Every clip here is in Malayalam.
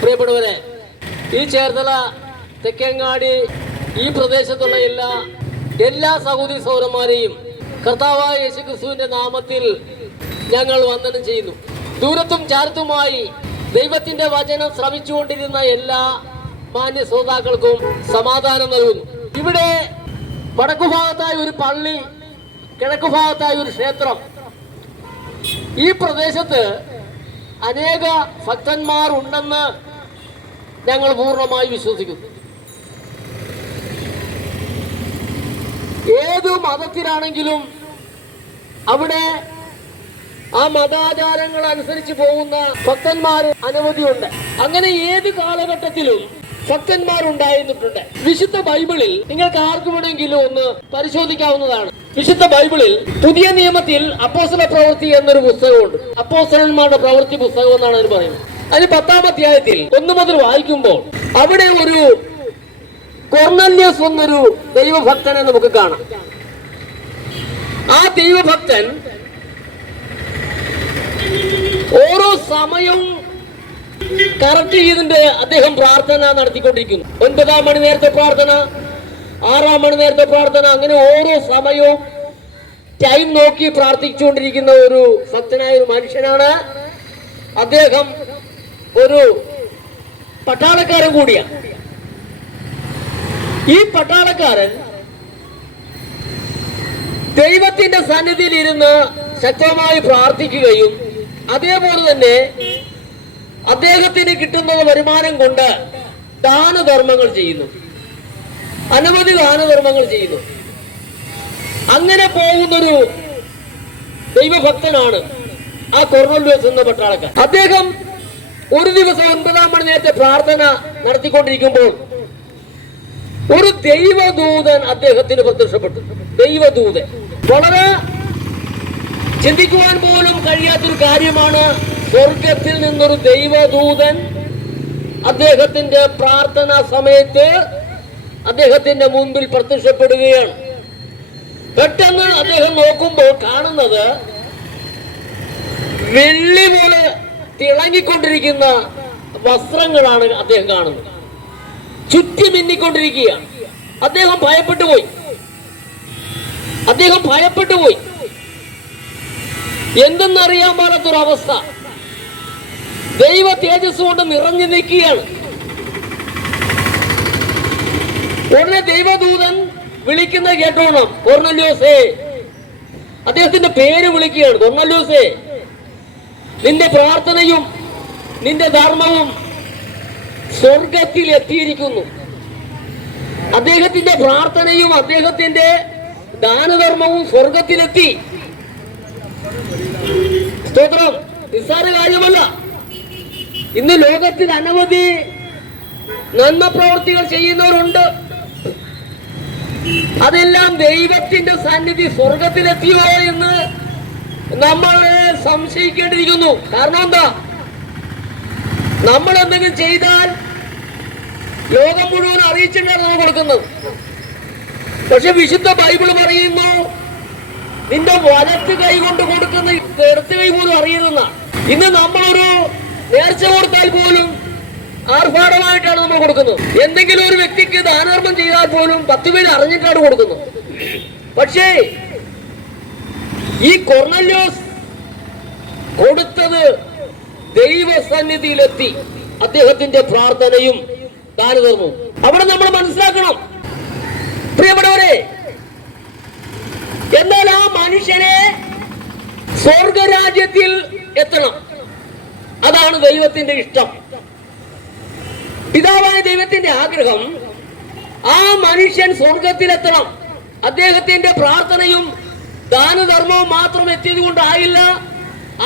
പ്രിയപ്പെട്ടവരെ ഈ ചേർത്തല തെക്കേങ്ങാടി ഈ പ്രദേശത്തുള്ള എല്ലാ എല്ലാ സഹോദരി സൗരന്മാരെയും കർത്താവായ യേശുക്രിസ്തുവിന്റെ നാമത്തിൽ ഞങ്ങൾ വന്ദനം ചെയ്യുന്നു. ദൂരത്തും ചാരത്തുമായി ദൈവത്തിന്റെ വചനം ശ്രമിച്ചുകൊണ്ടിരുന്ന എല്ലാ മാന്യ ശ്രോതാക്കൾക്കും സമാധാനം നൽകുന്നു. ഇവിടെ വടക്കുഭാഗത്തായ ഒരു പള്ളി കിഴക്കുഭാഗത്തായ ഒരു ക്ഷേത്രം. ഈ പ്രദേശത്ത് അനേക ഭക്തന്മാർ ഉണ്ടെന്ന് ഞങ്ങൾ പൂർണമായി വിശ്വസിക്കുന്നു. ഏത് മതത്തിലാണെങ്കിലും അവിടെ ആ മതാചാരങ്ങൾ അനുസരിച്ച് പോകുന്ന ഭക്തന്മാർ അനവധിയുണ്ട്. അങ്ങനെ ഏത് കാലഘട്ടത്തിലും ഭക്തന്മാർ ഉണ്ടായിരുന്നിട്ടുണ്ട് വിശുദ്ധ ബൈബിളിൽ നിങ്ങൾക്ക് ആർക്കു വേണമെങ്കിലും ഒന്ന് പരിശോധിക്കാവുന്നതാണ്. വിശുദ്ധ ബൈബിളിൽ പുതിയ നിയമത്തിൽ അപ്പോസന പ്രവൃത്തി എന്നൊരു പുസ്തകമുണ്ട്. അപ്പോസ്തലന്മാരുടെ പ്രവൃത്തി പുസ്തകം എന്നാണ് അവർ പറയുന്നത്. അതിന് പത്താം അധ്യായത്തിൽ ഒന്ന് മുതൽ വായിക്കുമ്പോൾ അവിടെ ഒരു കൊർണല്യസ് എന്നൊരു ദൈവഭക്തനെ നമുക്ക് കാണാം. ആ ദൈവഭക്തൻ ഓരോ സമയവും കറക്റ്റ് ചെയ്തിട്ട് അദ്ദേഹം പ്രാർത്ഥന നടത്തിക്കൊണ്ടിരിക്കുന്നു. ഒൻപതാം മണി നേരത്തെ പ്രാർത്ഥന ആറാം മണി നേരത്തെ പ്രാർത്ഥന അങ്ങനെ ഓരോ സമയവും ടൈം നോക്കി പ്രാർത്ഥിച്ചുകൊണ്ടിരിക്കുന്ന ഒരു ഭക്തനായ ഒരു മനുഷ്യനാണ്. അദ്ദേഹം ഒരു പട്ടാളക്കാരൻ കൂടിയാണ്. ഈ പട്ടാളക്കാരൻ ദൈവത്തിന്റെ സന്നിധിയിൽ ഇരുന്ന് ശക്തമായി പ്രാർത്ഥിക്കുകയും അതേപോലെ തന്നെ അദ്ദേഹത്തിന് കിട്ടുന്ന വരുമാനം കൊണ്ട് ദാനധർമ്മങ്ങൾ ചെയ്യുന്നു. അനവധി ദാനധർമ്മങ്ങൾ ചെയ്യുന്നു. അങ്ങനെ പോകുന്നൊരു ദൈവഭക്തനാണ് ആ കൊർണല്യോസ് എന്ന പട്ടാളക്കാരൻ. അദ്ദേഹം ഒരു ദിവസം ഒൻപതാം മണി നേരത്തെ പ്രാർത്ഥന നടത്തിക്കൊണ്ടിരിക്കുമ്പോൾ ഒരു ദൈവദൂതൻ അദ്ദേഹത്തിന് പ്രത്യക്ഷപ്പെട്ടു. ദൈവദൂതൻ. വളരെ ചിന്തിക്കുവാൻ പോലും കഴിയാത്തൊരു കാര്യമാണ് സ്വർഗത്തിൽ നിന്നൊരു ദൈവദൂതൻ അദ്ദേഹത്തിന്റെ പ്രാർത്ഥന സമയത്ത് അദ്ദേഹത്തിന്റെ മുമ്പിൽ പ്രത്യക്ഷപ്പെടുകയാണ്. പെട്ടെന്ന് അദ്ദേഹം നോക്കുമ്പോൾ കാണുന്നത് വെള്ളി പോലെ തിളങ്ങിക്കൊണ്ടിരിക്കുന്ന വസ്ത്രങ്ങളാണ് അദ്ദേഹം കാണുന്നത്. ചുറ്റി മിന്നിക്കൊണ്ടിരിക്കുക. അദ്ദേഹം ഭയപ്പെട്ടു പോയി അദ്ദേഹം ഭയപ്പെട്ടു പോയി എന്തെന്നറിയാൻ പാടാത്തൊരവസ്ഥ. ദൈവ തേജസ് കൊണ്ട് നിറഞ്ഞു നിൽക്കുകയാണ്. ഉടനെ ദൈവദൂതൻ വിളിക്കുന്ന കേട്ടോണം. കൊർണല്യോസേ അദ്ദേഹത്തിന്റെ പേര് വിളിക്കുകയാണ്. കൊർണല്യോസേ നിന്റെ പ്രാർത്ഥനയും നിന്റെ ധർമ്മവും സ്വർഗത്തിൽ എത്തിയിരിക്കുന്നു അദ്ദേഹത്തിന്റെ പ്രാർത്ഥനയും അദ്ദേഹത്തിന്റെ ദാനധർമ്മവും സ്വർഗത്തിലെത്തി സ്തോത്രം. നിസ്സാര കാര്യമല്ല. ഇന്ന് ലോകത്തിൽ അനവധി നന്മ പ്രവർത്തികൾ ചെയ്യുന്നവരുണ്ട്. അതെല്ലാം ദൈവത്തിന്റെ സന്നിധി സ്വർഗത്തിലെത്തിയോ എന്ന് നമ്മൾ സംശയിക്കേണ്ടിയിരിക്കുന്നു. കാരണം എന്താ? നമ്മൾ എന്തെങ്കിലും ചെയ്താൽ ലോകം മുഴുവൻ അറിയിച്ചിട്ടാണ് നമ്മൾ കൊടുക്കുന്നത്. പക്ഷെ വിശുദ്ധ ബൈബിൾ പറയുന്നു നിന്റെ വലത്ത് കൈ കൊണ്ട് കൊടുക്കുന്ന ഇടത്ത് കൈ പോലും അറിയുന്ന ഇന്ന് നമ്മളൊരു നേർച്ച കൊടുത്താൽ പോലും ആർഭാടമായിട്ടാണ് നമ്മൾ കൊടുക്കുന്നത്. എന്തെങ്കിലും ഒരു വ്യക്തിക്ക് ദാനധർമ്മം ചെയ്താൽ പോലും പത്ത് പേര് അറിഞ്ഞിട്ടാണ് കൊടുക്കുന്നത്. പക്ഷേ ഈ കൊർണല്യോസ് കൊടുത്തത് ദൈവസന്നിധിയിലെത്തി. അദ്ദേഹത്തിന്റെ പ്രാർത്ഥനയും ദാനധർമ്മവും അവിടെ നമ്മൾ മനസ്സിലാക്കണം. പ്രിയപ്പെട്ടവരെ എന്നാൽ ആ മനുഷ്യനെ സ്വർഗരാജ്യത്തിൽ എത്തണം. അതാണ് ദൈവത്തിന്റെ ഇഷ്ടം. പിതാവായ ദൈവത്തിന്റെ ആഗ്രഹം ആ മനുഷ്യൻ സ്വർഗത്തിലെത്തണം. അദ്ദേഹത്തിന്റെ പ്രാർത്ഥനയും ദാനധർമ്മവും മാത്രം എത്തിയത് കൊണ്ടായില്ല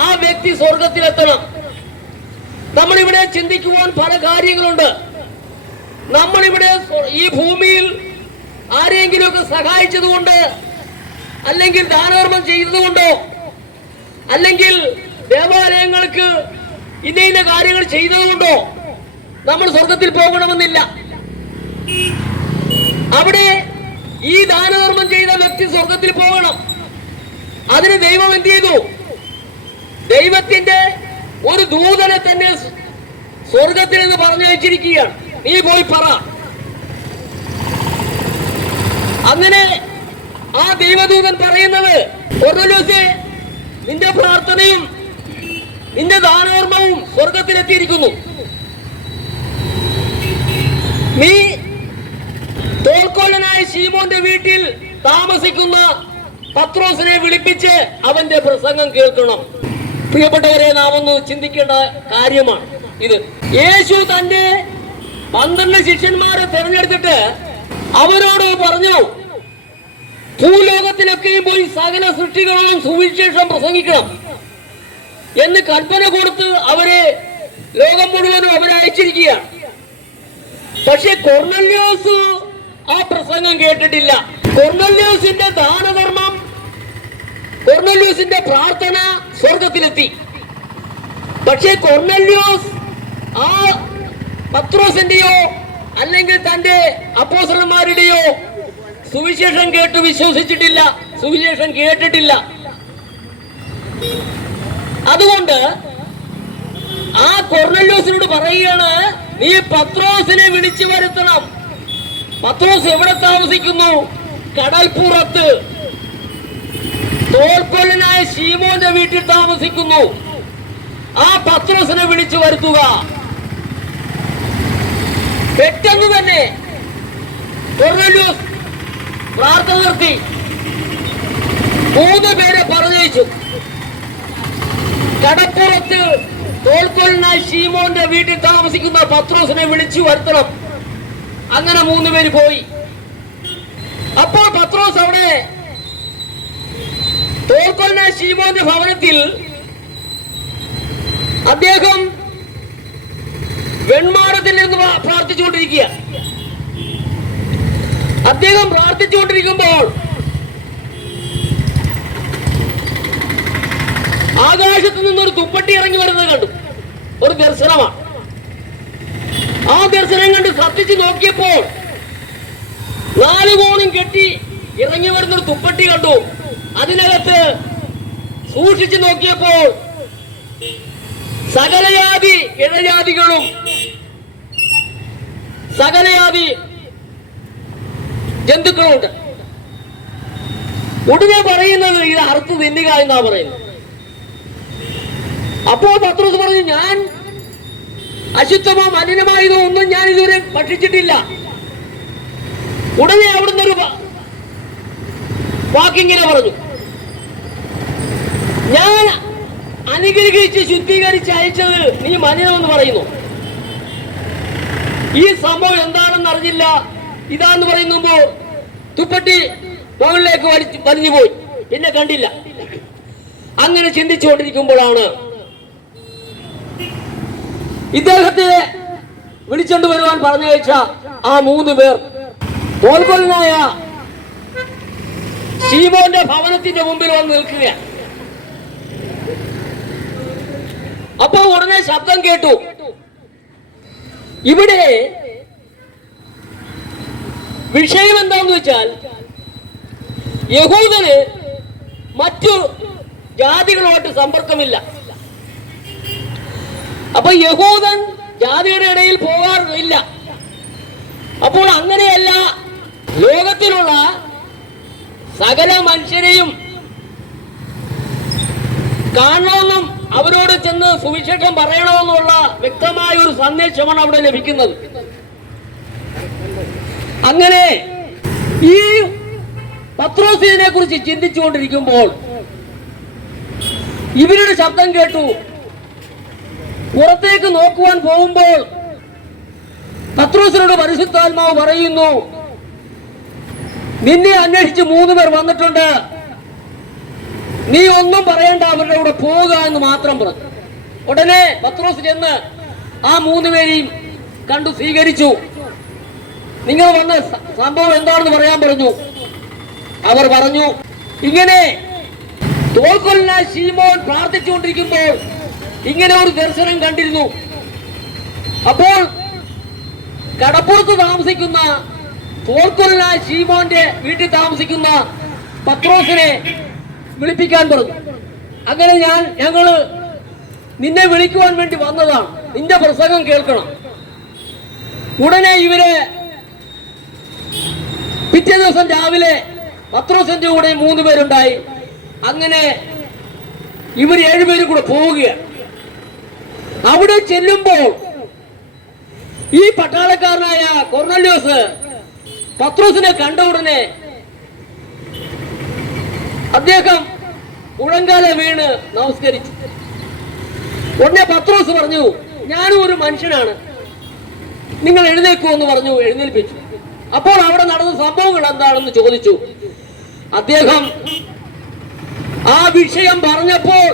ആ വ്യക്തി സ്വർഗത്തിലെത്തണം. നമ്മളിവിടെ ചിന്തിക്കുവാൻ പല കാര്യങ്ങളുണ്ട്. നമ്മളിവിടെ ഈ ഭൂമിയിൽ ആരെങ്കിലുമൊക്കെ സഹായിച്ചതുകൊണ്ട് അല്ലെങ്കിൽ ദാനധർമ്മം ചെയ്തതുകൊണ്ടോ അല്ലെങ്കിൽ ദേവാലയങ്ങൾക്ക് ഇന്ന ഇന്ന കാര്യങ്ങൾ ചെയ്തതുകൊണ്ടോ നമ്മൾ സ്വർഗത്തിൽ പോകണമെന്നില്ല. അവിടെ ഈ ദാനധർമ്മം ചെയ്ത വ്യക്തി സ്വർഗത്തിൽ പോകണം. അതിന് ദൈവം എന്ത് ചെയ്തു? ദൈവത്തിന്റെ ഒരു ദൂതനെ തന്നെ സ്വർഗത്തിൽ നിന്ന് പറഞ്ഞു വെച്ചിരിക്കുകയാണ് നീ പോയി പറ. അങ്ങനെ ആ ദൈവദൂതൻ പറയുന്നത് നിന്റെ പ്രാർത്ഥനയും നിന്റെ ദാനോർമ്മവും സ്വർഗത്തിലെത്തിയിരിക്കുന്നു നീ തോൽക്കൊല്ലനായ ശീമോന്റെ വീട്ടിൽ താമസിക്കുന്ന പത്രോസിനെ വിളിപ്പിച്ച് അവന്റെ പ്രസംഗം കേൾക്കണം. പ്രിയപ്പെട്ടവരെ നാം ഒന്ന് ചിന്തിക്കേണ്ട കാര്യമാണ് ഇത്. യേശു തന്റെ പന്ത്രണ്ട് ശിഷ്യന്മാരെ തെരഞ്ഞെടുത്തിട്ട് അവരോട് പറഞ്ഞു ഭൂലോകത്തിലൊക്കെയും പോയി സകല സൃഷ്ടികളോടും സുവിശേഷം പ്രസംഗിക്കണം എന്ന് കൽപ്പന കൊടുത്ത് അവരെ ലോകം മുഴുവനും അവരെ അയച്ചിരിക്കുകയാണ് പക്ഷെ കൊർണല്യോസ് ആ പ്രസംഗം കേട്ടിട്ടില്ല. കൊർണല്യോസിന്റെ ദാനധർമ്മം കൊർണല്യോസിന്റെ പ്രാർത്ഥന സ്വർഗത്തിലെത്തി. പക്ഷേ കൊർണല്യൂസ് ആ പത്രോസിന്റെയോ അല്ലെങ്കിൽ തന്റെ അപ്പോസർമാരുടെയോ സുവിശേഷം കേട്ട് വിശ്വസിച്ചിട്ടില്ല സുവിശേഷം കേട്ടിട്ടില്ല. അതുകൊണ്ട് ആ കൊർണല്യൂസിനോട് പറയുകയാണ് നീ പത്രോസിനെ വിളിച്ചു വരുത്തണം. പത്രോസ് എവിടെ താമസിക്കുന്നു? കടൽപ്പുറത്ത്. തോൽക്കൊല്ലനായ ശീമോന്റെ വീട്ടിൽ താമസിക്കുന്നു. ആ പത്രോസിനെ വിളിച്ചു വരുത്തുക. പെട്ടെന്ന് തന്നെ പ്രാർത്ഥന നിർത്തി. മൂന്ന് പേരെ പറഞ്ഞയച്ചു. കടപ്പുറത്ത് തോൽക്കൊല്ലനായ ശീമോന്റെ വീട്ടിൽ താമസിക്കുന്ന പത്രോസിനെ വിളിച്ചു വരുത്തണം. അങ്ങനെ മൂന്ന് പേര് പോയി. അപ്പോൾ പത്രോസ് അവിടെ തോൽക്കൊല്ലനായ ശീമോന്റെ ഭവനത്തിൽ അദ്ദേഹം വെൺമാടത്തിൽ നിന്ന് പ്രാ- പ്രാർത്ഥിച്ചുകൊണ്ടിരിക്കുക. അദ്ദേഹം പ്രാർത്ഥിച്ചുകൊണ്ടിരിക്കുമ്പോൾ ആകാശത്ത് ഒരു തുപ്പട്ടി ഇറങ്ങി വരുന്നത് കണ്ടു. ഒരു ദർശനമാണ്. ആ ദർശനം കണ്ട് ശ്രദ്ധിച്ചു നോക്കിയപ്പോൾ നാല് കോണും കെട്ടി ഇറങ്ങി വരുന്നൊരു തുപ്പട്ടി കണ്ടു. അതിനകത്ത് സൂക്ഷിച്ചു നോക്കിയപ്പോൾ സകലജാതി ഇഴജാതികളും സകലജാതി ജന്തുക്കളുണ്ട് ഉടനെ പറയുന്നത് ഇത് അറുത്ത് തിന്നുക എന്നാ പറയുന്നത്. അപ്പോൾ പത്രോസ് പറഞ്ഞു ഞാൻ അശുദ്ധമോ മലിനമായതോ ഒന്നും ഞാൻ ഇതുവരെ ഭക്ഷിച്ചിട്ടില്ല. ഉടനെ അവിടുന്ന് ഒരു വാക്കിങ്ങനെ പറഞ്ഞു. ഞാൻ അനുഗ്രഹിച്ച് ശുദ്ധീകരിച്ച് അയച്ചത് നീ മനിതമെന്ന് പറയുന്നു. ഈ സംഭവം എന്താണെന്ന് അറിഞ്ഞില്ല. ഇതാന്ന് പറയുമ്പോ തുപ്പട്ടി മുകളിലേക്ക് വലിച്ചു വലിഞ്ഞു പോയി. എന്നെ കണ്ടില്ല. അങ്ങനെ ചിന്തിച്ചുകൊണ്ടിരിക്കുമ്പോഴാണ് ഇദ്ദേഹത്തെ വിളിച്ചോണ്ട് വരുവാൻ പറഞ്ഞയച്ച ആ മൂന്ന് പേർ. കോൽക്കൊല്ലനായ ശീമോന്റെ ഭവനത്തിന്റെ മുമ്പിൽ വന്ന് നിൽക്കുകയാണ് അപ്പൊ ഉടനെ ശബ്ദം കേട്ടു. ഇവിടെ വിഷയം എന്താന്ന് വെച്ചാൽ യഹൂദന് മറ്റു ജാതികളുമായിട്ട് സമ്പർക്കമില്ല. അപ്പൊ യഹൂദൻ ജാതിയുടെ ഇടയിൽ പോകാറില്ല അപ്പോൾ അങ്ങനെയല്ല ലോകത്തിലുള്ള സകല മനുഷ്യരെയും കാണണമെന്നും അവരോട് ചെന്ന് സുവിശേഷം പറയണമെന്നുള്ള വ്യക്തമായ ഒരു സന്ദേശമാണ് അവിടെ ലഭിക്കുന്നത്. അങ്ങനെ ഈ പത്രോസിനെ കുറിച്ച് ചിന്തിച്ചുകൊണ്ടിരിക്കുമ്പോൾ ഇവരുടെ ശബ്ദം കേട്ടു. പുറത്തേക്ക് നോക്കുവാൻ പോകുമ്പോൾ പത്രോസിനോട് പരിശുദ്ധാത്മാവ് പറയുന്നു നിന്നെ അന്വേഷിച്ച് മൂന്ന് പേർ വന്നിട്ടുണ്ട്. നീ ഒന്നും പറയണ്ട അവരുടെ കൂടെ പോവുക എന്ന് മാത്രം പറഞ്ഞു. ഉടനെ പത്രോസ് ചെന്ന് ആ മൂന്ന് പേരെയും കണ്ടു സ്വീകരിച്ചു. നിങ്ങൾ വന്ന സംഭവം എന്താണെന്ന് പറയാൻ പറഞ്ഞു. അവർ പറഞ്ഞു ഇങ്ങനെ തോൽക്കൊല്ല ശീമോൻ പ്രാർത്ഥിച്ചുകൊണ്ടിരിക്കുമ്പോൾ ഇങ്ങനെ ഒരു ദർശനം കണ്ടിരുന്നു. അപ്പോൾ കടപ്പുറത്ത് താമസിക്കുന്ന തോൽക്കൊല്ല ഷീമോന്റെ വീട്ടിൽ താമസിക്കുന്ന പത്രോസിനെ വിളിപ്പിക്കാൻ പറഞ്ഞു അങ്ങനെ ഞാൻ ഞങ്ങൾ നിന്നെ വിളിക്കുവാൻ വേണ്ടി വന്നതാണ്. നിന്റെ പ്രസംഗം കേൾക്കണം. ഉടനെ ഇവർ പിറ്റേ ദിവസം രാവിലെ പത്രോസിന്റെ കൂടെ മൂന്ന് പേരുണ്ടായി. അങ്ങനെ ഇവർ ഏഴുപേരും കൂടെ പോവുകയാണ്. അവിടെ ചെല്ലുമ്പോൾ ഈ പട്ടാളക്കാരനായ കൊർണല്യോസ് പത്രോസിനെ കണ്ട ഉടനെ അദ്ദേഹം മുഴങ്കാല വീണ് നമസ്കരിച്ചു. ഉടനെ പത്രോസ് പറഞ്ഞു ഞാനും ഒരു മനുഷ്യനാണ്. നിങ്ങൾ എഴുന്നേക്കൂ എന്ന് പറഞ്ഞു എഴുന്നേൽപ്പിച്ചു. അപ്പോൾ അവിടെ നടന്ന സംഭവങ്ങൾ എന്താണെന്ന് ചോദിച്ചു. അദ്ദേഹം ആ വിഷയം പറഞ്ഞപ്പോൾ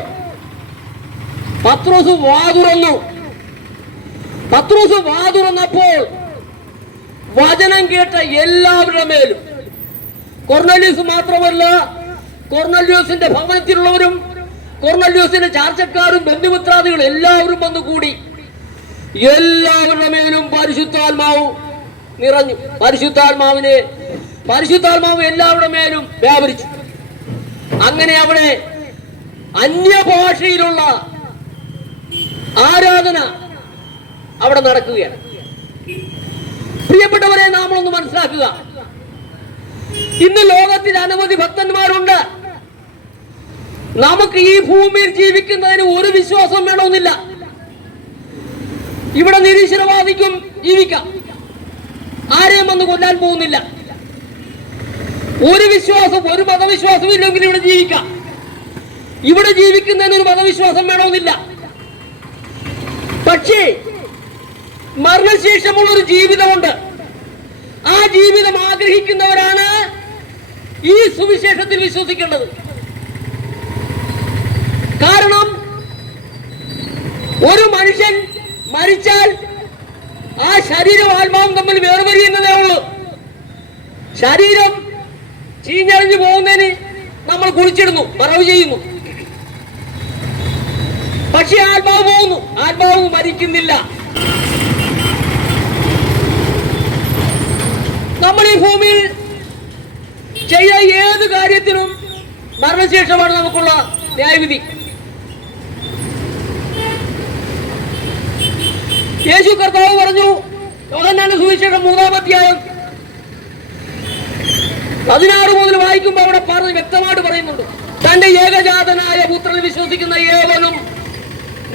പത്രോസ് വാതുറന്നു. പത്രോസ് വാതുറന്നപ്പോൾ വചനം കേട്ട എല്ലാവരുടെ മേലും. കൊർണല്യൂസ് മാത്രമല്ല കൊർണല്യൂസിന്റെ ഭവനത്തിലുള്ളവരും കൊർണല്യൂസിന്റെ ചാർച്ചക്കാരും ബന്ധുമിത്രാദികളും എല്ലാവരും വന്നു കൂടി എല്ലാവരുടെ മേലും പരിശുദ്ധാത്മാവ് നിറഞ്ഞു. പരിശുദ്ധാത്മാവിനെ പരിശുദ്ധാത്മാവ് എല്ലാവരുടെ മേലും വ്യാപരിച്ചു. അങ്ങനെ അവിടെ അന്യഭാഷയിലുള്ള ആരാധന അവിടെ നടക്കുകയാണ്. പ്രിയപ്പെട്ടവരെ നാം ഒന്ന് മനസ്സിലാക്കുക. ഇന്ന് ലോകത്തിൽ അനവധി ഭക്തന്മാരുണ്ട്. നമുക്ക് ഈ ഭൂമിയിൽ ജീവിക്കുന്നതിന് ഒരു വിശ്വാസം വേണമെന്നില്ല. ഇവിടെ നിരീശ്വരവാദിക്കും ജീവിക്കാം. ആരെയും വന്ന് കൊല്ലാൻ പോകുന്നില്ല. ഒരു വിശ്വാസം ഒരു മതവിശ്വാസം ഇല്ലെങ്കിൽ ഇവിടെ ജീവിക്കാം. ഇവിടെ ജീവിക്കുന്നതിന് ഒരു മതവിശ്വാസം വേണമെന്നില്ല. പക്ഷേ മരണശേഷമുള്ള ഒരു ജീവിതമുണ്ട്. ആ ജീവിതം ആഗ്രഹിക്കുന്നവരാണ് ഈ സുവിശേഷത്തിൽ വിശ്വസിക്കേണ്ടത്. കാരണം ഒരു മനുഷ്യൻ മരിച്ചാൽ ആ ശരീരം ആത്മാവും തമ്മിൽ വേർപരിയുന്നതേ ഉള്ളൂ. ശരീരം ചീഞ്ഞറിഞ്ഞു പോകുന്നതിന് നമ്മൾ കുളിച്ചിടുന്നു മറവ് ചെയ്യുന്നു. പക്ഷെ ആത്മാവ് പോകുന്നു. ആത്മാവ് മരിക്കുന്നില്ല. നമ്മൾ ഈ ഭൂമിയിൽ ചെയ്ത ഏത് കാര്യത്തിനും മരണശേഷമാണ് നമുക്കുള്ള ന്യായവിധി. യേശു കർത്താവ് പറഞ്ഞു യോഹന്നാന്റെ സുവിശേഷം മൂന്നാം അധ്യായം പതിനാറ് മുതൽ വായിക്കുമ്പോൾ അവിടെ പറഞ്ഞ് വ്യക്തമായിട്ട് പറയുന്നുണ്ട്. തന്റെ ഏകജാതനായ പുത്രനെ വിശ്വസിക്കുന്ന ഏവനും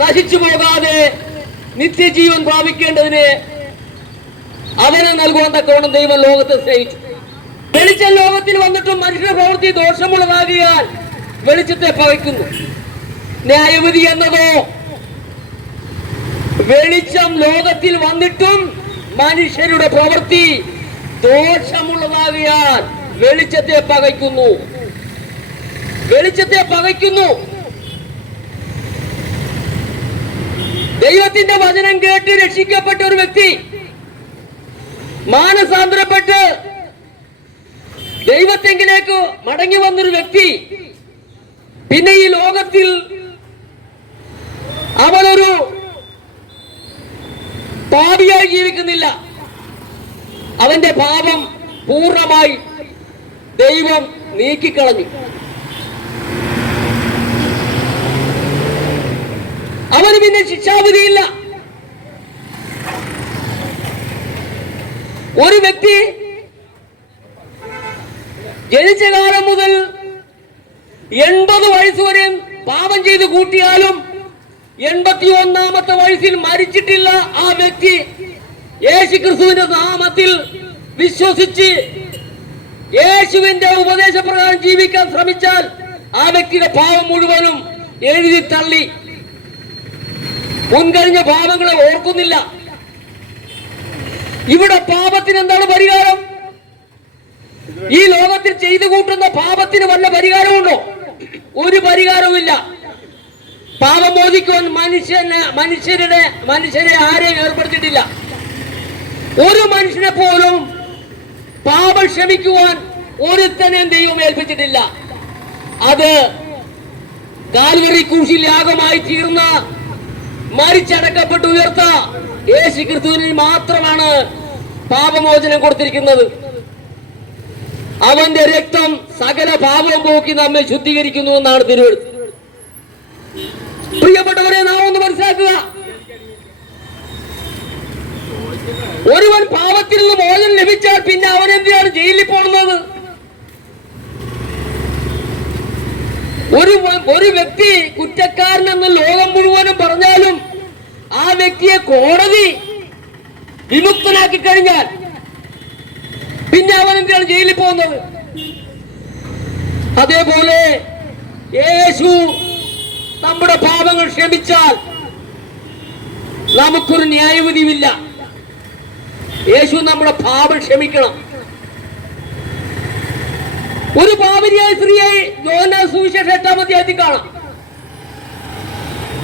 നശിച്ചു പോകാതെ നിത്യജീവൻ പ്രാപിക്കേണ്ടതിന് അവന് നൽകുവാൻ തക്കവണ്ണം ദൈവം ലോകത്തെ സ്നേഹിച്ചു. വെളിച്ചം ലോകത്തിൽ വന്നിട്ടും മനുഷ്യ പ്രവൃത്തി ദോഷമുള്ളതാകിയാൽ വെളിച്ചത്തെ പകയ്ക്കുന്നു ന്യായവിധി എന്നതോ വെളിച്ചം ലോകത്തിൽ വന്നിട്ടും മനുഷ്യരുടെ പ്രവൃത്തി ദോഷമുള്ളതാകിയാൽ വെളിച്ചത്തെ പകയ്ക്കുന്നു വെളിച്ചത്തെ പകയ്ക്കുന്നു ദൈവത്തിന്റെ വചനം കേട്ട് രക്ഷിക്കപ്പെട്ട ഒരു വ്യക്തി മാനസാന്തരപ്പെട്ട് ദൈവത്തെങ്കിലേക്ക് മടങ്ങി വന്നൊരു വ്യക്തി. പിന്നെ ഈ ലോകത്തിൽ അവനൊരു പാപിയായി ജീവിക്കുന്നില്ല. അവന്റെ പാപം പൂർണമായി ദൈവം നീക്കിക്കളഞ്ഞു. അവന് പിന്നെ ശിക്ഷാവിധിയില്ല. ഒരു വ്യക്തി ജനിച്ച കാലം മുതൽ എൺപത് വയസ്സ് വരെ പാപം ചെയ്ത് കൂട്ടിയാലും എൺപത്തി ഒന്നാമത്തെ വയസ്സിൽ മരിച്ചിട്ടില്ല ആ വ്യക്തി യേശു ക്രിസ്തുവിന്റെ നാമത്തിൽ വിശ്വസിച്ച് യേശുവിന്റെ ഉപദേശപ്രകാരം ജീവിക്കാൻ ശ്രമിച്ചാൽ ആ വ്യക്തിയുടെ പാവം മുഴുവനും എഴുതി തള്ളി. മുൻകഴിഞ്ഞ പാവങ്ങളെ ഓർക്കുന്നില്ല. ഇവിടെ പാപത്തിന് എന്താണ് പരിഹാരം? ഈ ലോകത്തിൽ ചെയ്തു കൂട്ടുന്ന പാപത്തിന് വല്ല പരിഹാരമുണ്ടോ? ഒരു പരിഹാരവുമില്ല. പാപം മോചിക്കുവാൻ മനുഷ്യനെ മനുഷ്യരുടെ മനുഷ്യരെ ആരെയും ഏർപ്പെടുത്തിയിട്ടില്ല. ഒരു മനുഷ്യനെ പോലും പാപം ക്ഷമിക്കുവാൻ ഒരുത്തനെയും ദൈവം ഏൽപ്പിച്ചിട്ടില്ല. അത് കാൽവറി കൂശിൽ യാഗമായി തീർന്ന മരിച്ചടക്കപ്പെട്ട് ഉയർത്ത യേശു ക്രിസ്തുവിന് മാത്രമാണ് പാപമോചനം കൊടുത്തിരിക്കുന്നത്. അവന്റെ രക്തം സകല പാപം പോക്കി നമ്മെ ശുദ്ധീകരിക്കുന്നു എന്നാണ് തിരുവെടുത്ത് പ്രിയപ്പെട്ടവരെ നാം ഒന്ന് മനസ്സിലാക്കുക. ഒരുവൻ പാപത്തിൽ നിന്ന് മോചനം ലഭിച്ചാൽ പിന്നെ അവൻ എന്തിനാണ് ജയിലിൽ പോകുന്നത്? ഒരു ഒരു വ്യക്തി കുറ്റക്കാരനെന്ന് ലോകം മുഴുവനും പറഞ്ഞാലും വ്യക്തിയെ കോടതി വിമുക്തനാക്കി കഴിഞ്ഞാൽ പിന്നെ അവൻ എന്തിനാണ് ജയിലിൽ പോകുന്നത്? അതേപോലെ യേശു നമ്മുടെ പാപങ്ങൾ ക്ഷമിച്ചാൽ നമുക്കൊരു ന്യായവിധിയുമില്ല. യേശു നമ്മുടെ പാപം ക്ഷമിക്കണം. ഒരു പാപരിയായ സ്ത്രീയെ ജോന സുവിശേഷ എട്ടാമത്തെ അധ്യായത്തിൽ കാണാം.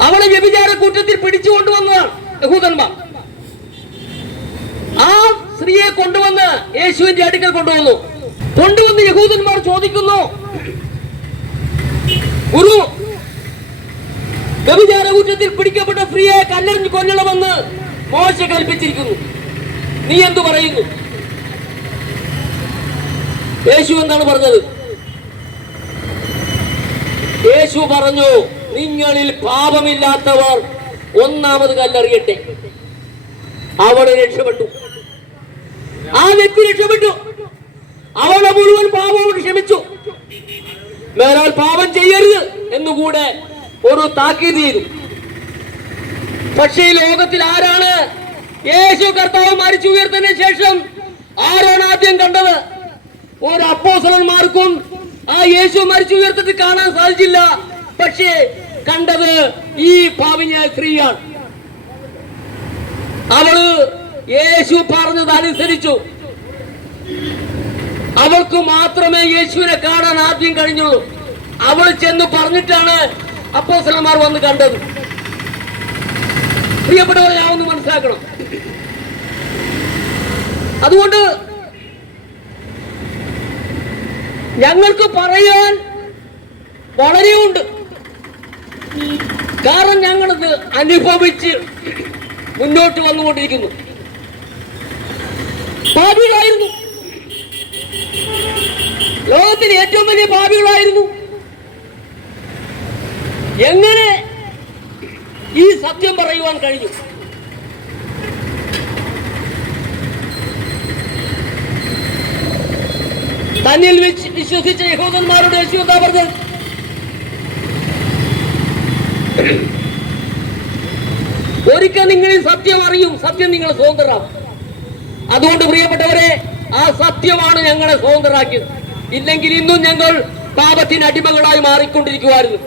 അവളെ വ്യഭിചാര കുറ്റത്തിൽ പിടിച്ചു കൊണ്ടുവന്നതാണ് യഹൂദന്മാർ. ആ സ്ത്രീയെ കൊണ്ടുവന്ന് യേശുവിന്റെ അടുക്കൽ കൊണ്ടുവന്നു. കൊണ്ടുവന്ന് യഹൂദന്മാർ ചോദിക്കുന്നു ഗുരു വ്യഭിചാര കുറ്റത്തിൽ പിടിക്കപ്പെട്ട സ്ത്രീയെ കല്ലെറിഞ്ഞ് കൊല്ലണമെന്ന് മോശ കൽപ്പിച്ചിരിക്കുന്നു. നീ എന്തു പറയുന്നു? യേശു എന്താണ് പറഞ്ഞത്? യേശു പറഞ്ഞു നിങ്ങളിൽ പാപമില്ലാത്തവർ ഒന്നാമത് കല്ലെറിയട്ടെ. അവളെ രക്ഷപ്പെട്ടു. ആ വ്യക്തി രക്ഷപ്പെട്ടു. അവളെ മുഴുവൻ പാപവും ക്ഷമിച്ചു. മേലാൽ പാപം ചെയ്യരുത് എന്നുകൂടെ ഒരു താക്കീത് ചെയ്തു. പക്ഷേ ലോകത്തിൽ ആരാണ്? യേശു കർത്താവ് മരിച്ചു ഉയർത്തതിന് ശേഷം ആരാണ് ആദ്യം കണ്ടത്? ഒരു അപ്പോസലന്മാർക്കും ആ യേശു മരിച്ചു ഉയർത്തിട്ട് കാണാൻ സാധിച്ചില്ല. പക്ഷേ കണ്ടത് ഈ പാവിഞ്ഞ സ്ത്രീയാണ്. അവൾ യേശു പറഞ്ഞത് അനുസരിച്ചു. അവൾക്ക് മാത്രമേ യേശുവിനെ കാണാൻ ആദ്യം കഴിഞ്ഞുള്ളൂ അവൾ ചെന്ന് പറഞ്ഞിട്ടാണ് അപ്പോസലന്മാർ വന്ന് കണ്ടത്. പ്രിയപ്പെട്ടവരെ ഞാൻ ഒന്ന് മനസ്സിലാക്കണം. അതുകൊണ്ട് ഞങ്ങൾക്ക് പറയാൻ വളരെയുണ്ട്. കാരണം ഞങ്ങളത് അനുഭവിച്ച് മുന്നോട്ട് വന്നുകൊണ്ടിരിക്കുന്നു. പാപികളായിരുന്നു. ലോകത്തിലെ ഏറ്റവും വലിയ പാപികളായിരുന്നു. എങ്ങനെ ഈ സത്യം പറയുവാൻ കഴിഞ്ഞു? തന്നിൽ വിശ്വ- വിശ്വസിച്ച യഹോദന്മാരുടെ യേശു എന്താ പറഞ്ഞത് ഒരിക്കൽ നിങ്ങൾ ഈ സത്യം അറിയും സത്യം നിങ്ങൾ സ്വതന്ത്രരാകും അതുകൊണ്ട് പ്രിയപ്പെട്ടവരെ ആ സത്യമാണ് ഞങ്ങളെ സ്വതന്ത്രരാക്കിയത്. ഇല്ലെങ്കിൽ ഇന്നും ഞങ്ങൾ പാപത്തിന് അടിമകളായി മാറിക്കൊണ്ടിരിക്കുമായിരുന്നു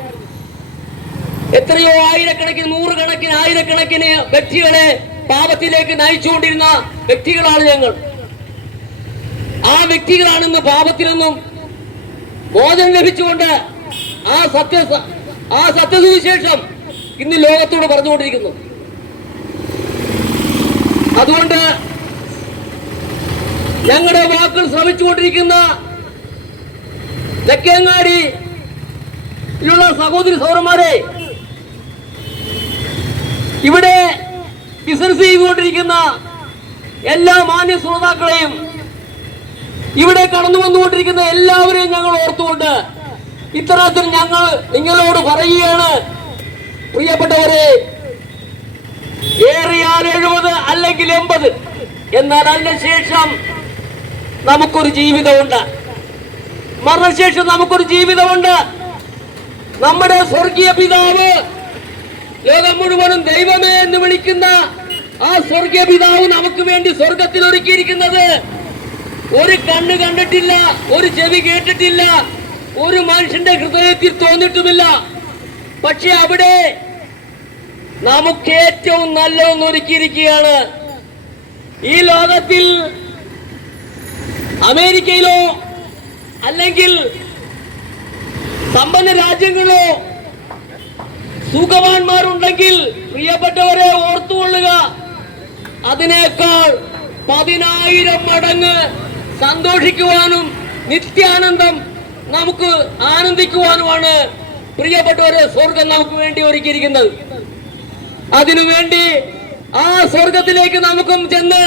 എത്രയോ ആയിരക്കണക്കിന് നൂറുകണക്കിന് ആയിരക്കണക്കിന് വ്യക്തികളെ പാപത്തിലേക്ക് നയിച്ചുകൊണ്ടിരുന്ന വ്യക്തികളാണ് ഞങ്ങൾ. ആ വ്യക്തികളാണ് ഇന്ന് പാപത്തിൽ നിന്നും മോചനം ലഭിച്ചുകൊണ്ട് ആ സത്യ ആ സത്യസുവിശേഷം ഇന്ന് ലോകത്തോട് പറഞ്ഞുകൊണ്ടിരിക്കുന്നു. അതുകൊണ്ട് ഞങ്ങളുടെ വാക്കുകൾ ശ്രമിച്ചുകൊണ്ടിരിക്കുന്ന തെക്കേങ്ങാടിയിലുള്ള സഹോദരി സൗരന്മാരെ ഇവിടെ ബിസിനസ് ചെയ്തുകൊണ്ടിരിക്കുന്ന എല്ലാ മാന്യ ശ്രോതാക്കളെയും ഇവിടെ കടന്നു വന്നുകൊണ്ടിരിക്കുന്ന എല്ലാവരെയും ഞങ്ങൾ ഓർത്തുകൊണ്ട് ഇത്തരത്തിൽ ഞങ്ങൾ നിങ്ങളോട് പറയുകയാണ്. പ്രിയപ്പെട്ടവരെ ഏറിയാൽ എഴുപത് അല്ലെങ്കിൽ എൺപത്. എന്നാൽ അതിനുശേഷം നമുക്കൊരു ജീവിതമുണ്ട്. മരണശേഷം നമുക്കൊരു ജീവിതമുണ്ട്. നമ്മുടെ സ്വർഗീയ പിതാവ് ലോകം മുഴുവനും ദൈവമേ എന്ന് വിളിക്കുന്ന ആ സ്വർഗീയ പിതാവ് നമുക്ക് വേണ്ടി സ്വർഗത്തിൽ ഒരുക്കിയിരിക്കുന്നത്. ഒരു കണ്ണ് കണ്ടിട്ടില്ല ഒരു ചെവി കേട്ടിട്ടില്ല ഒരു മനുഷ്യന്റെ ഹൃദയത്തിൽ തോന്നിട്ടുമില്ല. പക്ഷെ അവിടെ നമുക്ക് ഏറ്റവും നല്ലതെന്ന് ഒരുക്കിയിരിക്കുകയാണ്. ഈ ലോകത്തിൽ അമേരിക്കയിലോ അല്ലെങ്കിൽ സമ്പന്ന രാജ്യങ്ങളിലോ സുഖവാന്മാരുണ്ടെങ്കിൽ പ്രിയപ്പെട്ടവരെ ഓർത്തുകൊള്ളുക. അതിനേക്കാൾ പതിനായിരം മടങ്ങ് സന്തോഷിക്കുവാനും നിത്യാനന്ദം നമുക്ക് ആനന്ദിക്കുവാനുമാണ് പ്രിയപ്പെട്ടവരെ സ്വർഗം നമുക്ക് വേണ്ടി ഒരുക്കിയിരിക്കുന്നത്. അതിനുവേണ്ടി ആ സ്വർഗത്തിലേക്ക് നമുക്കും ചെന്ന്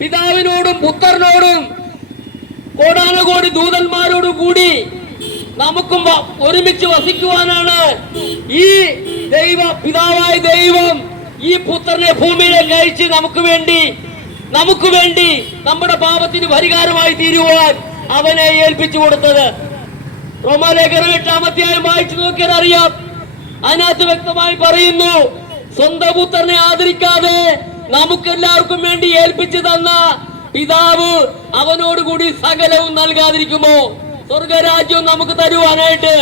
പിതാവിനോടും പുത്രനോടും കോടാനുകോടി ദൂതന്മാരോടും കൂടി നമുക്കും ഒരുമിച്ച് വസിക്കുവാനാണ് ഈ ദൈവ പിതാവായ ദൈവം ഈ പുത്രനെ ഭൂമിയിലേക്ക് അയച്ച് നമുക്ക് വേണ്ടി നമുക്ക് വേണ്ടി നമ്മുടെ പാപത്തിന് പരിഹാരമായി തീരുവാൻ അവനെ ഏൽപ്പിച്ചു കൊടുത്തത്. റോമാലേഖനം എട്ടാം അധ്യായം വായിച്ചു നോക്കിയാൽ അറിയാം അതിനകത്ത് വ്യക്തമായി പറയുന്നു സ്വന്തം പുത്രനെ ആദരിക്കാതെ നമുക്കെല്ലാവർക്കും വേണ്ടി ഏൽപ്പിച്ചു തന്ന പിതാവ് അവനോടുകൂടി സകലവും നൽകാതിരിക്കുമോ? സ്വർഗരാജ്യം നമുക്ക് തരുവാനായിട്ട്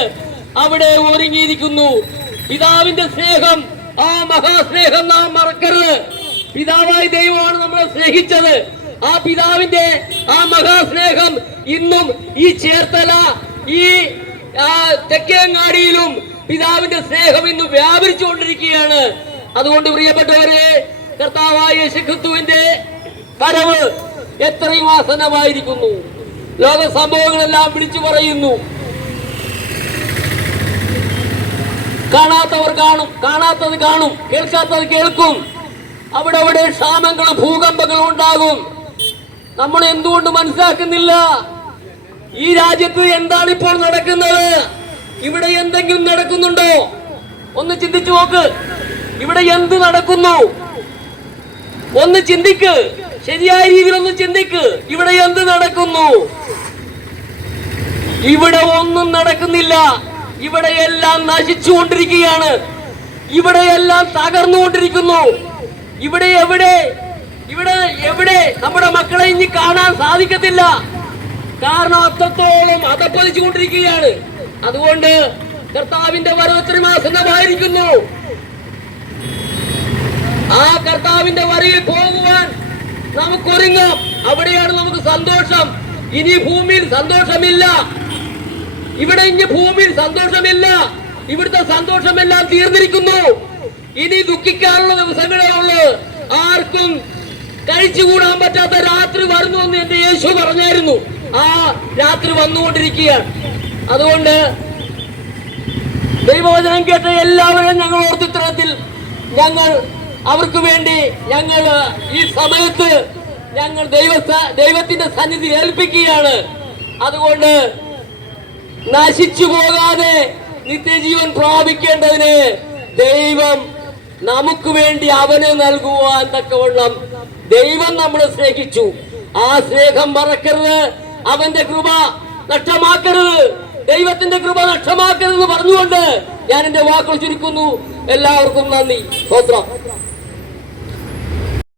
അവിടെ ഒരുങ്ങിയിരിക്കുന്നു. പിതാവിന്റെ സ്നേഹം ആ മഹാസ്നേഹം നാം മറക്കരുത്. പിതാവായി ദൈവമാണ് നമ്മളെ സ്നേഹിച്ചത്. ആ പിതാവിന്റെ ആ മഹാസ്നേഹം ഇന്നും ഈ ചേർത്തല ഈ തെക്കേങ്ങാടിയിലും പിതാവിന്റെ സ്നേഹം ഇന്ന് വ്യാപരിച്ചുകൊണ്ടിരിക്കുകയാണ്. അതുകൊണ്ട് പ്രിയപ്പെട്ടവരെ കർത്താവായ ശിഖുത്തുവിന്റെ വരവ് എത്രയും ആസന്നമായിരിക്കുന്നു. ലോക സംഭവങ്ങളെല്ലാം വിളിച്ചു പറയുന്നു. കാണാത്തവർ കാണും കാണാത്തത് കാണും കേൾക്കാത്തത് കേൾക്കും. അവിടെ അവിടെ ക്ഷാമങ്ങളും ഭൂകമ്പങ്ങളും ഉണ്ടാകും. നമ്മൾ എന്തുകൊണ്ട് മനസ്സിലാക്കുന്നില്ല? ഈ രാജ്യത്ത് എന്താണ് ഇപ്പോൾ നടക്കുന്നത്? ഇവിടെ എന്തെങ്കിലും നടക്കുന്നുണ്ടോ? ഒന്ന് ചിന്തിച്ചു നോക്ക്. ഇവിടെ എന്ത് നടക്കുന്നു? ഒന്ന് ചിന്തിക്ക്. ശരിയായ രീതിയിൽ ഒന്ന് ചിന്തിക്ക്. ഇവിടെ എന്ത് നടക്കുന്നു? ഇവിടെ ഒന്നും നടക്കുന്നില്ല. ഇവിടെ എല്ലാം നശിച്ചുകൊണ്ടിരിക്കുകയാണ്. ഇവിടെ എല്ലാം തകർന്നുകൊണ്ടിരിക്കുന്നു. ഇവിടെ എവിടെ? ഇവിടെ എവിടെ? നമ്മുടെ മക്കളെ ഇനി കാണാൻ സാധിക്കത്തില്ല. കാരണം അത്രത്തോളം അതപ്പതിച്ചുകൊണ്ടിരിക്കുകയാണ്. അതുകൊണ്ട് കർത്താവിന്റെ വരവ് മാസമായിരിക്കുന്നു ആ കർത്താവിന്റെ വരയിൽ പോകുവാൻ നമുക്കൊരുങ്ങാം. അവിടെയാണ് നമുക്ക് സന്തോഷം. ഇനി ഭൂമിയിൽ സന്തോഷമില്ല. ഇവിടെ ഇനി ഭൂമിയിൽ സന്തോഷമില്ല. ഇവിടുത്തെ സന്തോഷമെല്ലാം തീർന്നിരിക്കുന്നു. ഇനി ദുഃഖിക്കാനുള്ള ദിവസങ്ങളേ ഉള്ളൂ. ആർക്കും കഴിച്ചുകൂടാൻ പറ്റാത്ത രാത്രി വരുന്നു എന്ന് എന്റെ യേശു പറഞ്ഞായിരുന്നു. ആ രാത്രി വന്നുകൊണ്ടിരിക്കുകയാണ്. അതുകൊണ്ട് ദൈവവചനം കേട്ട എല്ലാവരും ഞങ്ങൾ ഓർത്തിത്തരത്തിൽ ഞങ്ങൾ അവർക്ക് വേണ്ടി ഞങ്ങൾ ഈ സമയത്ത് ഞങ്ങൾ ദൈവ ദൈവത്തിന്റെ സന്നിധി ഏൽപ്പിക്കുകയാണ്. അതുകൊണ്ട് നശിച്ചു പോകാതെ നിത്യജീവൻ പ്രാപിക്കേണ്ടതിന് ദൈവം നമുക്ക് വേണ്ടി അവന് നൽകുവാൻ തക്കവണ്ണം ദൈവം നമ്മളെ സ്നേഹിച്ചു. ആ സ്നേഹം മറക്കരുത്. അവന്റെ കൃപ നഷ്ടമാക്കരുത്. ദൈവത്തിന്റെ കൃപ നഷ്ടമാക്കരുത് പറഞ്ഞുകൊണ്ട് ഞാൻ എന്റെ വാക്കുകൾ ചുരുക്കുന്നു. എല്ലാവർക്കും നന്ദി. സ്തോത്രം.